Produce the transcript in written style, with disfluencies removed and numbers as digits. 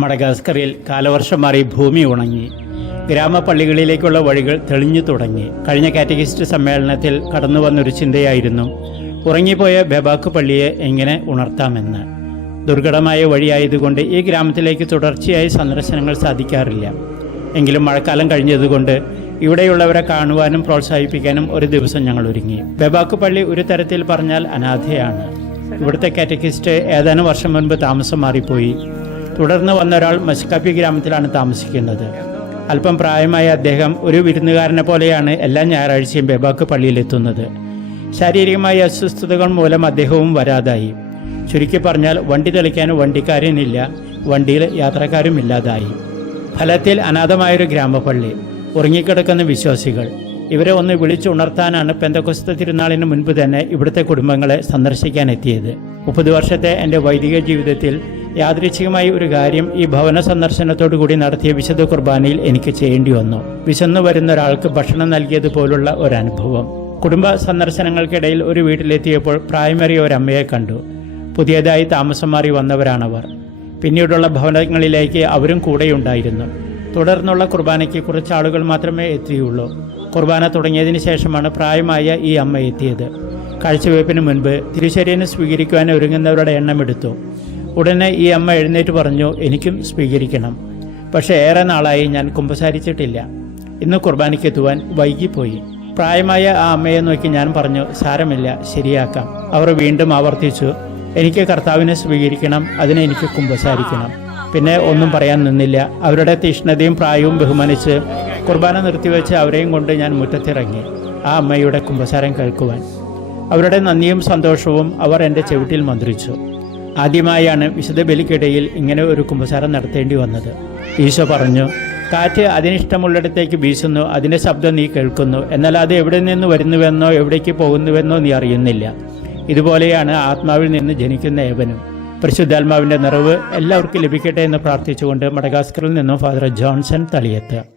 മഡഗാസ്കറിൽ കാലവർഷം മാറി ഭൂമി ഉണങ്ങി. ഗ്രാമപള്ളികളിലേക്കുള്ള വഴികൾ തെളിഞ്ഞു തുടങ്ങി. കഴിഞ്ഞ കാറ്റഗിസ്റ്റ് സമ്മേളനത്തിൽ കടന്നുവന്നൊരു ചിന്തയായിരുന്നു ഉറങ്ങിപ്പോയ ബെബാക്ക് പള്ളിയെ എങ്ങനെ ഉണർത്താമെന്ന്. ദുർഘടമായ വഴിയായതുകൊണ്ട് ഈ ഗ്രാമത്തിലേക്ക് തുടർച്ചയായി സന്ദർശനങ്ങൾ സാധിക്കാറില്ല. എങ്കിലും മഴക്കാലം കഴിഞ്ഞതുകൊണ്ട് ഇവിടെയുള്ളവരെ കാണുവാനും പ്രോത്സാഹിപ്പിക്കാനും ഒരു ദിവസം ഞങ്ങൾ ഒരുങ്ങി. ബെബാക്ക് പള്ളി ഒരു തരത്തിൽ പറഞ്ഞാൽ അനാഥയാണ്. ഇവിടുത്തെ കാറ്റഗിസ്റ്റ് ഏതാനും വർഷം മുൻപ് താമസം മാറിപ്പോയി. തുടർന്ന് വന്ന ഒരാൾ മസ്കാപ്പി ഗ്രാമത്തിലാണ് താമസിക്കുന്നത്. അല്പം പ്രായമായ അദ്ദേഹം ഒരു വിരുന്നുകാരനെ പോലെയാണ് എല്ലാ ഞായറാഴ്ചയും ബെബാക്ക് പള്ളിയിലെത്തുന്നത്. ശാരീരികമായ അസ്വസ്ഥതകൾ മൂലം അദ്ദേഹവും വരാതായി. ചുരുക്കി പറഞ്ഞാൽ വണ്ടി തെളിക്കാൻ വണ്ടിക്കാരനില്ല, വണ്ടിയിൽ യാത്രക്കാരും ഇല്ലാതായി. ഫലത്തിൽ അനാഥമായൊരു ഗ്രാമപള്ളി, ഉറങ്ങിക്കിടക്കുന്ന വിശ്വാസികൾ. ഇവരെ ഒന്ന് വിളിച്ചുണർത്താനാണ് പെന്തക്കോസ്ത് തിരുനാളിന് മുൻപ് തന്നെ ഇവിടുത്തെ കുടുംബങ്ങളെ സന്ദർശിക്കാൻ എത്തിയത്. 30 വർഷത്തെ എൻ്റെ വൈദിക ജീവിതത്തിൽ യാദൃച്ഛികമായി ഒരു കാര്യം ഈ ഭവന സന്ദർശനത്തോടു കൂടി നടത്തിയ വിശുദ്ധ കുർബാനയിൽ എനിക്ക് ചെയ്യേണ്ടി വന്നു. വിശന്നു വരുന്ന ഒരാൾക്ക് ഭക്ഷണം നൽകിയതുപോലുള്ള ഒരനുഭവം. കുടുംബ സന്ദർശനങ്ങൾക്കിടയിൽ ഒരു വീട്ടിലെത്തിയപ്പോൾ പ്രായമേറിയ ഒരമ്മയെ കണ്ടു. പുതിയതായി താമസം മാറി വന്നവരാണവർ. പിന്നീടുള്ള ഭവനങ്ങളിലേക്ക് അവരും കൂടെയുണ്ടായിരുന്നു. തുടർന്നുള്ള കുർബാനയ്ക്ക് കുറച്ച് ആളുകൾ മാത്രമേ എത്തിയുള്ളൂ. കുർബാന തുടങ്ങിയതിന് ശേഷമാണ് പ്രായമായ ഈ അമ്മ എത്തിയത്. കാഴ്ചവയ്പ്പിന് മുൻപ് തിരുശരീരം സ്വീകരിക്കുവാൻ ഒരുങ്ങുന്നവരുടെ എണ്ണം എടുത്തു. ഉടനെ ഈ അമ്മ എഴുന്നേറ്റ് പറഞ്ഞു, എനിക്കും സ്വീകരിക്കണം. പക്ഷേ ഏറെ നാളായി ഞാൻ കുമ്പസാരിച്ചിട്ടില്ല. ഇന്ന് കുർബാനയ്ക്ക് എത്തുവാൻ വൈകിപ്പോയി. പ്രായമായ ആ അമ്മയെ നോക്കി ഞാൻ പറഞ്ഞു, സാരമില്ല, ശരിയാക്കാം. അവർ വീണ്ടും ആവർത്തിച്ചു, എനിക്ക് കർത്താവിനെ സ്വീകരിക്കണം, അതിനെ എനിക്ക് കുമ്പസാരിക്കണം. പിന്നെ ഒന്നും പറയാൻ നിന്നില്ല. അവരുടെ തീഷ്ണതയും പ്രായവും ബഹുമാനിച്ച് കുർബാന നിർത്തിവെച്ച് അവരെയും കൊണ്ട് ഞാൻ മുറ്റത്തിറങ്ങി ആ അമ്മയുടെ കുമ്പസാരം കേൾക്കുവാൻ. അവരുടെ നന്ദിയും സന്തോഷവും അവർ എൻ്റെ ചെവിട്ടിൽ മന്ത്രിച്ചു. ആദ്യമായാണ് വിശുദ്ധ ബലിക്കിടയിൽ ഇങ്ങനെ ഒരു കുമ്പസാരം നടത്തേണ്ടി വന്നത്. ഈശോ പറഞ്ഞു, കാറ്റ് അതിനിഷ്ടമുള്ളിടത്തേക്ക് വീശുന്നു, അതിൻ്റെ ശബ്ദം നീ കേൾക്കുന്നു, എന്നാൽ അത് എവിടെ നിന്ന് വരുന്നുവെന്നോ എവിടേക്ക് പോകുന്നുവെന്നോ നീ അറിയുന്നില്ല. ഇതുപോലെയാണ് ആത്മാവിൽ നിന്ന് ജനിക്കുന്ന ഏവനും. പരിശുദ്ധാത്മാവിൻ്റെ നിറവ് എല്ലാവർക്കും ലഭിക്കട്ടെ എന്ന് പ്രാർത്ഥിച്ചുകൊണ്ട് മഡഗാസ്കറിൽ നിന്നും ഫാദർ ജോൺസൺ തളിയത്ത്.